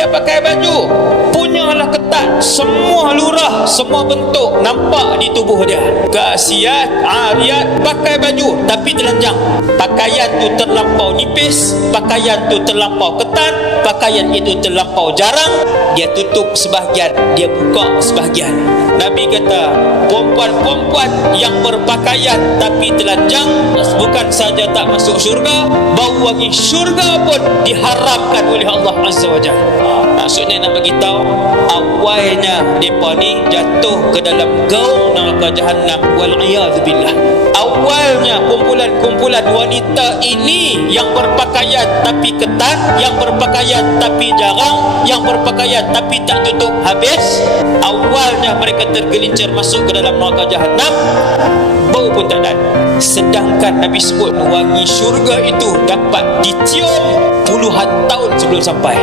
Dia pakai baju, punyalah ketat, semua lurah, semua bentuk nampak di tubuh dia. Kasiyat, ariyat, pakai baju tapi telanjang. Pakaian tu terlampau nipis, pakaian tu terlampau ketat, pakaian itu terlampau jarang. Dia tutup sebahagian, dia buka sebahagian. Nabi kata, perempuan-perempuan yang berpakaian tapi telanjang bukan saja tak masuk syurga, bau wangi syurga pun diharamkan oleh Allah Azza wa Jalla. Maksudnya nak bagi tahu, awalnya depa ni jatuh ke dalam gaung neraka jahanam, wal iyad billah. Awalnya kumpulan-kumpulan wanita ini yang berpakaian tapi ketat, yang berpakaian tapi jarang, yang berpakaian tapi tak tutup habis. Awalnya mereka tergelincir masuk ke dalam neraka jahanam, bau pun tak ada. Sedangkan Nabi sebut wangi syurga itu dapat dicium puluhan tahun sebelum sampai.